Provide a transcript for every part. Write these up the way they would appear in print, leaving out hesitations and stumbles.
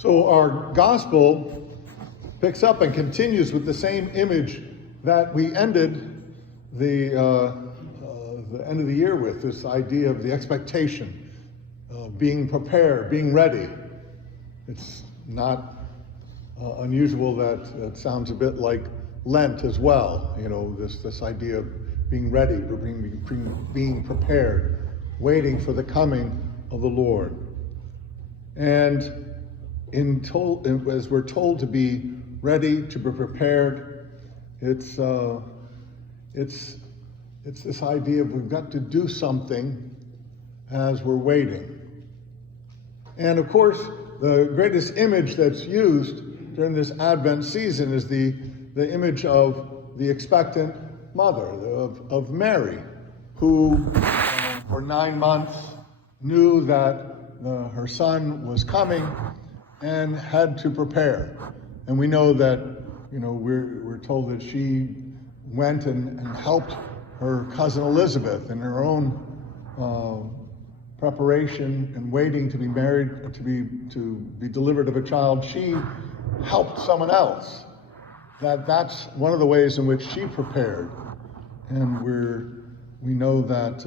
So our gospel picks up and continues with the same image that we ended the end of the year with, this idea of the expectation, being prepared, being ready. It's not unusual that it sounds a bit like Lent as well, this idea of being ready, being prepared, waiting for the coming of the Lord. And as we're told to be ready, to be prepared, it's this idea of we've got to do something as we're waiting. And of course, the greatest image that's used during this Advent season is the image of the expectant mother, of Mary, who for 9 months knew that her son was coming and had to prepare. And we know that, we're told that she went and helped her cousin Elizabeth in her own preparation and waiting to be married, to be delivered of a child. She helped someone else. That's one of the ways in which she prepared. And we know that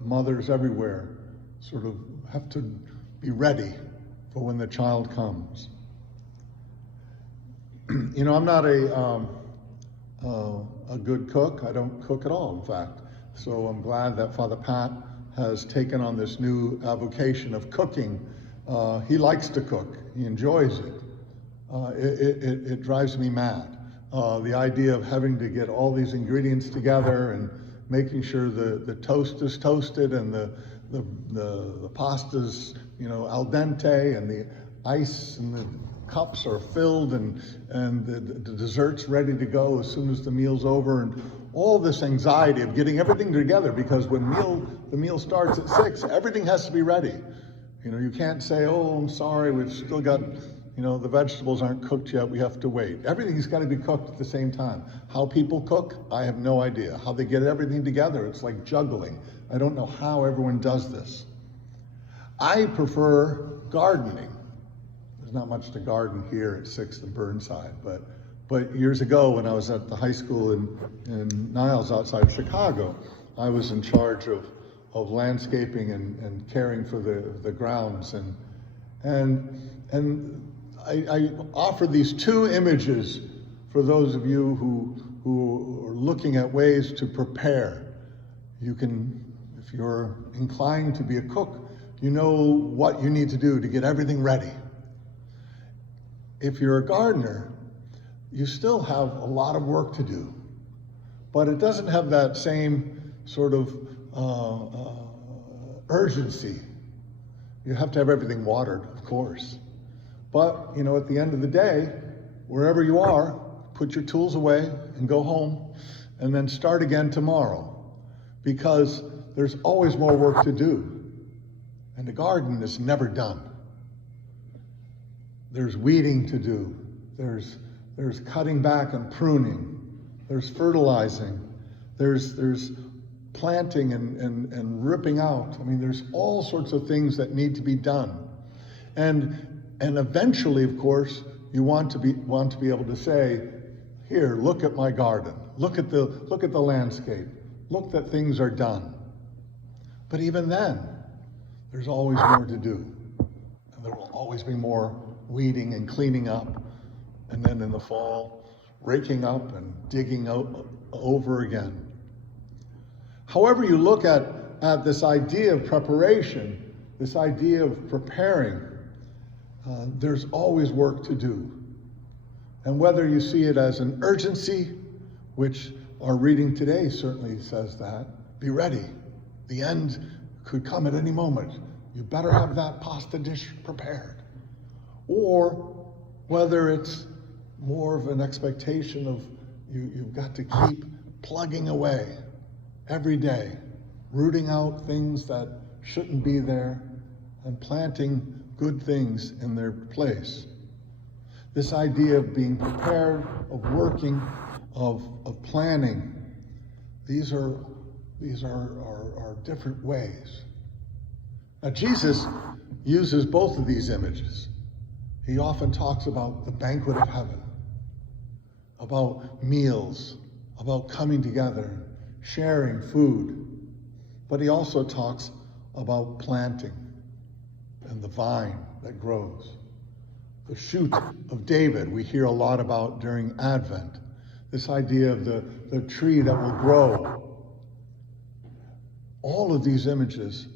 mothers everywhere sort of have to be ready for when the child comes. I'm not a good cook. I don't cook at all, in fact. So I'm glad that Father Pat has taken on this new vocation of cooking. He likes to cook. He enjoys it. It drives me mad. The idea of having to get all these ingredients together and making sure the toast is toasted and the pasta's al dente and the ice and the cups are filled and the dessert's ready to go as soon as the meal's over, and all this anxiety of getting everything together, because when the meal starts at 6, everything has to be ready. You can't say, oh, I'm sorry, we've still got, the vegetables aren't cooked yet, we have to wait. Everything's got to be cooked at the same time. How people cook, I have no idea. How they get everything together, it's like juggling. I don't know how everyone does this. I prefer gardening. There's not much to garden here at 6th and Burnside, but years ago when I was at the high school in Niles outside Chicago, I was in charge of landscaping and caring for the grounds, and I offer these two images for those of you who are looking at ways to prepare. You can, if you're inclined to be a cook, you know what you need to do to get everything ready. If you're a gardener, you still have a lot of work to do, but it doesn't have that same sort of urgency. You have to have everything watered, of course. But, at the end of the day, wherever you are, put your tools away and go home and then start again tomorrow, because there's always more work to do. And the garden is never done. There's weeding to do. There's cutting back and pruning. There's fertilizing. There's planting and ripping out. There's all sorts of things that need to be done. And eventually, of course, you want to be able to say, here, look at my garden. Look at the landscape. Look that things are done. But even then, there's always more to do. And there will always be more weeding and cleaning up. And then in the fall, raking up and digging out over again. However you look at this idea of preparation, this idea of preparing, there's always work to do. And whether you see it as an urgency, which our reading today certainly says that, be ready. The end could come at any moment. You better have that pasta dish prepared. Or whether it's more of an expectation of you've got to keep plugging away every day, rooting out things that shouldn't be there and planting good things in their place. This idea of being prepared, of working, of planning, these are different ways. Now Jesus uses both of these images. He often talks about the banquet of heaven, about meals, about coming together, sharing food. But he also talks about planting and the vine that grows. The shoot of David we hear a lot about during Advent. This idea of the tree that will grow. All of these images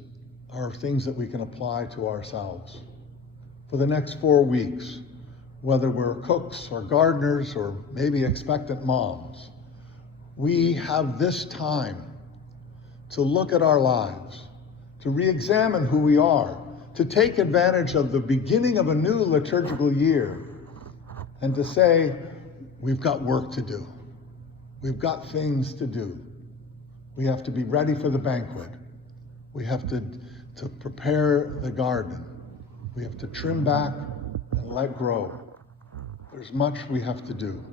are things that we can apply to ourselves. For the next 4 weeks, whether we're cooks or gardeners or maybe expectant moms, we have this time to look at our lives, to re-examine who we are, to take advantage of the beginning of a new liturgical year, and to say, we've got work to do. We've got things to do. We have to be ready for the banquet. We have to prepare the garden. We have to trim back and let grow. There's much we have to do.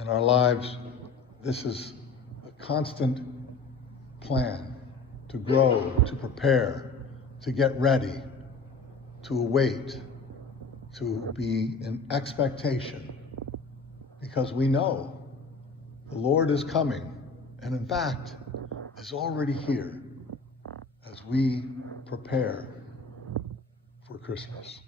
In our lives, this is a constant plan to grow, to prepare, to get ready, to await, to be in expectation, because we know the Lord is coming, and in fact, is already here as we prepare for Christmas.